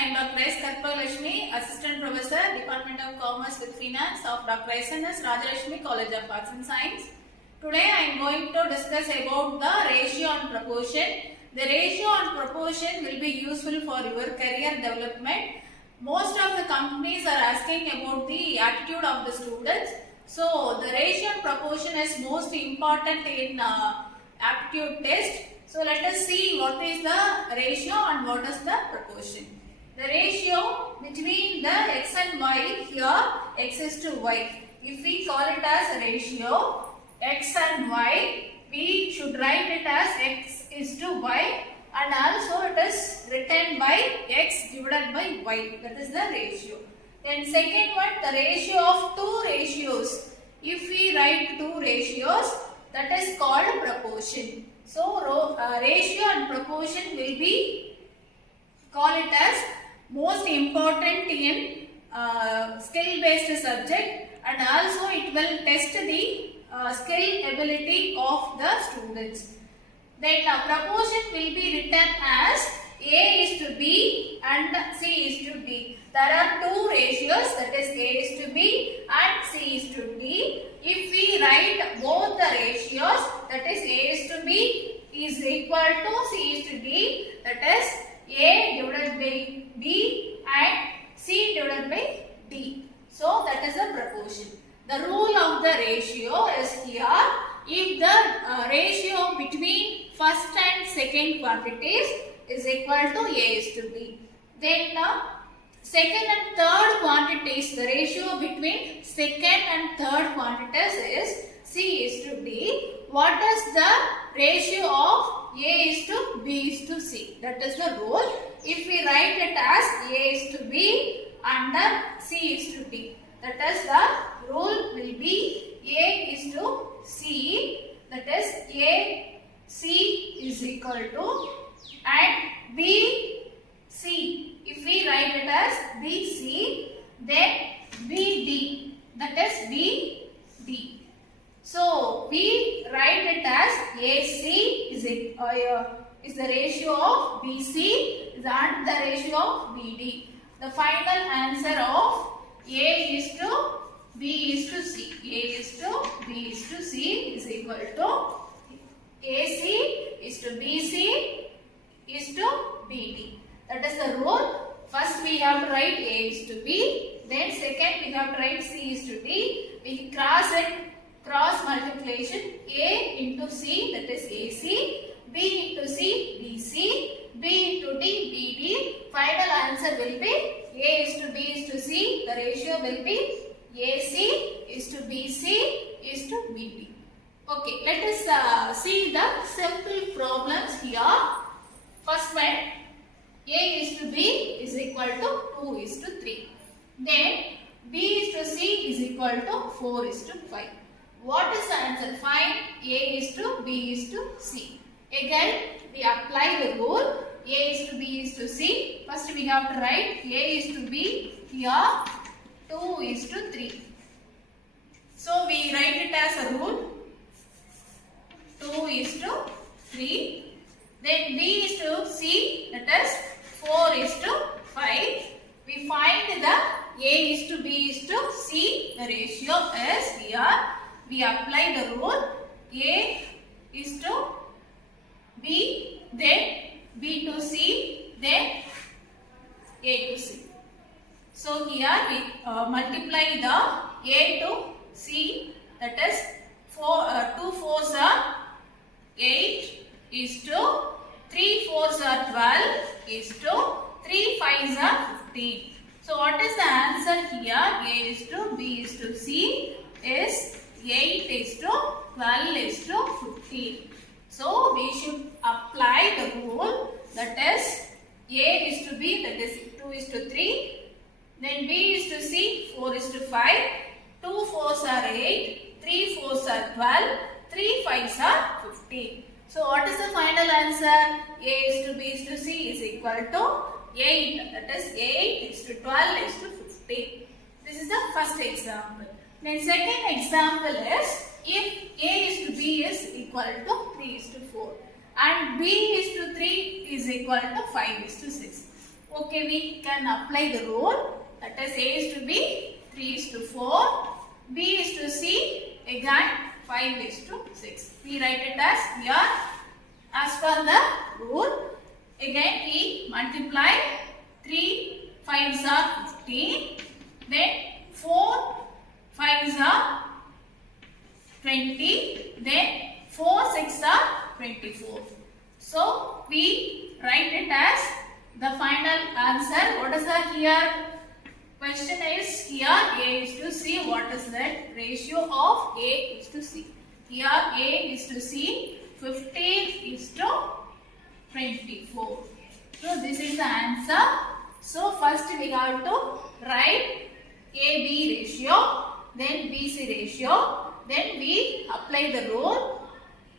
I am Dr. S. Karpagalakshmi, Assistant Professor, Department of Commerce with Finance of Dr. SNS, Rajarashmi College of Arts and Science. Today I am going to discuss about the ratio and proportion. The ratio and proportion will be useful for your career development. Most of the companies are asking about the attitude of the students. So the ratio and proportion is most important in aptitude test. So let us see what is the ratio and what is the proportion. The ratio between the x and y, here x is to y. If we call it as a ratio x and y, we should write it as x is to y, and also it is written by x divided by y. That is the ratio. Then second one, the ratio of two ratios. If we write two ratios, that is called proportion. So ratio and proportion will be call it as most important in skill based subject, and also it will test the skill ability of the students. Then proportion will be written as A is to B and C is to D. There are two ratios, that is A is to B and C is to D. If we write both the ratios, that is A is to B is equal to C is to D, that is A divided by B and C divided by D. So that is the proportion. The rule of the ratio is here. If the ratio between first and second quantities is equal to A is to B, then second and third quantities, the ratio between second and third quantities is C is to D. What is the ratio of A is to B is to C? That is the rule. If we write it as A is to B and C is to D, that is the rule will be A is to C, that is A C is equal to, and B C. If we write it as B C, then B D, that is B D. So we write it as AC is the ratio of BC and the ratio of BD. The final answer of A is to B is to C. A is to B is to C is equal to AC is to BC is to BD. That is the rule. First we have to write A is to B. Then second we have to write C is to D. We cross multiplication A into C, that is AC. B into C, BC. B into D, BD. Final answer will be A is to B is to C. The ratio will be AC is to BC is to BD. Okay, let us see the simple problems here. First one, A is to B is equal to 2 is to 3. Then B is to C is equal to 4 is to 5. What is the answer? Find A is to B is to C. Again, we apply the rule. A is to B is to C. First we have to write A is to B here, 2 is to 3. So we write it as a rule, 2 is to 3. Then B is to C, that is 4 is to 5. We find the A is to B is to C. The ratio is here. We apply the rule. A is to B, then B to C, then A to C. So here we multiply the A to C, that is 2 4s are 8 is to 3 4s are 12 is to 3 5s are 15. So what is the answer here? A is to B is to C is 8 is to 12 is to 15. So we should apply the rule, that is A is to B, that is 2 is to 3. Then B is to C, 4 is to 5. 2 4s are 8, 3 4s are 12, 3 5s are 15. So what is the final answer? A is to B is to C is equal to 8, that is 8 is to 12 is to 15. This is the first example. Then second example is if A is to B is equal to 3 is to 4 and B is to 3 is equal to 5 is to 6. Okay, we can apply the rule. That is A is to B, 3 is to 4, B is to C, again 5 is to 6. We write it as here as per the rule. Again we multiply 3 5s are 15, then 4 5s are 20, then 4 6 are 24. So we write it as the final answer. What is the here? Question is here A is to C. What is that ratio of A is to C? Here A is to C, 15 is to 24. So this is the answer. So first we have to write AB ratio, then BC ratio, then we apply the rule.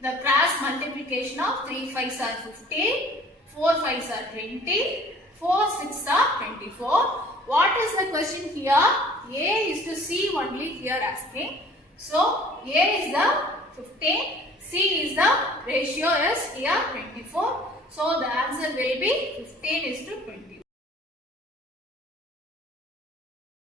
The cross multiplication of 3 5s are 15, 4 5s are 20, 4 6 are 24. What is the question here? A is to C only here asking. So A is the 15, C is the ratio is here 24. So the answer will be 15 is to 20.